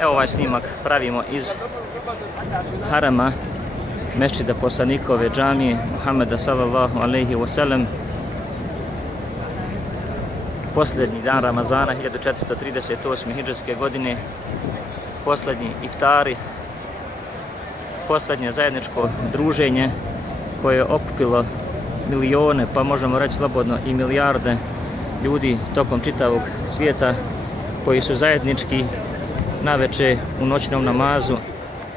Evo ovaj snimak pravimo iz harama Mešćida poslanikove džamije Muhammeda sallallahu alejhi ve sellem. Posljednji dan Ramazana 1438. hidžrske godine, posljednji iftari, posljednje zajedničko druženje koje je okupilo milione, pa možemo reći slobodno i milijarde ljudi tokom čitavog svijeta, koji su zajednički naveče u noćnom namazu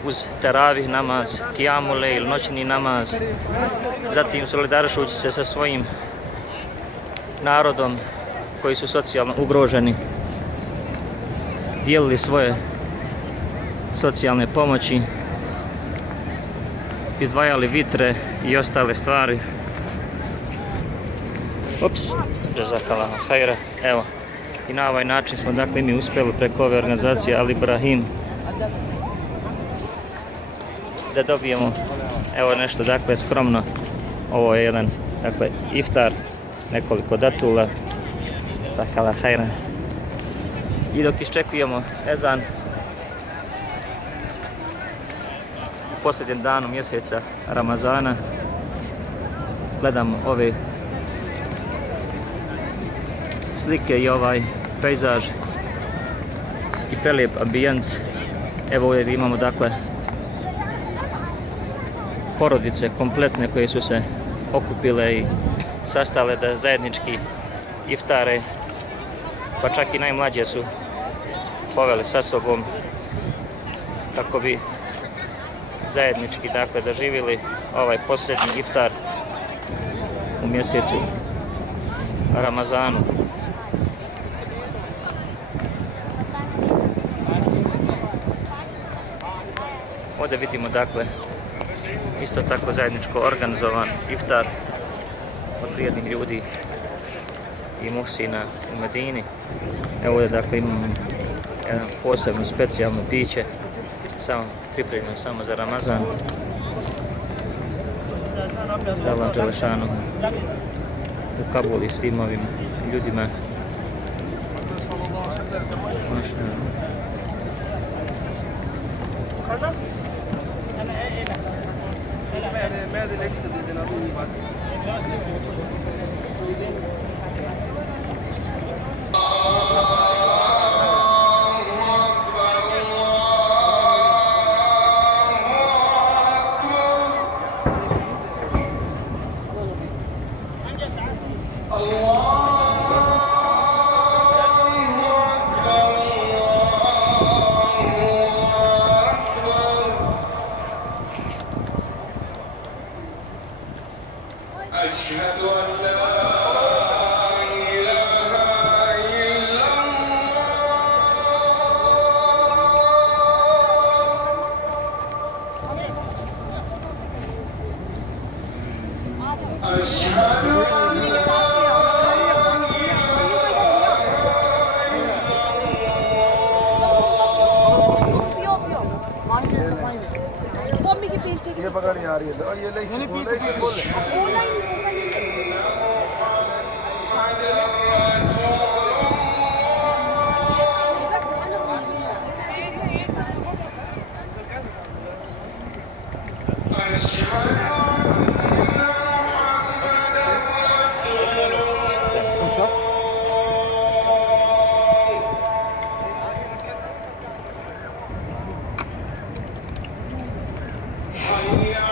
uz teravih namaz, kijamu lejl, noćni namaz, zatim solidarišujući se sa svojim narodom koji su socijalno ugroženi, dijelili svoje socijalne pomoći, izdvajali vitre i ostale stvari. Ups, jazakallahu hajra. Evo, i na ovaj način smo dakle mi uspjeli preko ove organizacije Al Ibrahim da dobijemo evo nešto dakle skromno. Ovo je jedan dakle iftar, nekoliko datula. Jazakallahu hajra. I dok iščekujemo ezan u posljednjem danu mjeseca Ramazana, gledamo ove slike i ovaj pejzaž i prelijep ambijent. Evo ovdje imamo dakle porodice kompletne koje su se okupile i sastale da zajednički iftare, pa čak i najmlađe su poveli sa sobom kako bi zajednički dakle doživjeli ovaj posljednji iftar u mjesecu Ramazanu. Ovdje vidimo dakle isto tako zajedničko organizovan iftar od vrijednih ljudi i muhsina u Medini. Evo ovdje dakle imamo jedno posebno specijalno piće, samo pripremljeno samo za Ramazan. Da Allah dželešanu u Kabuli svim ovim ljudima. ये पकड़ आ रही है और ये नहीं बोल حي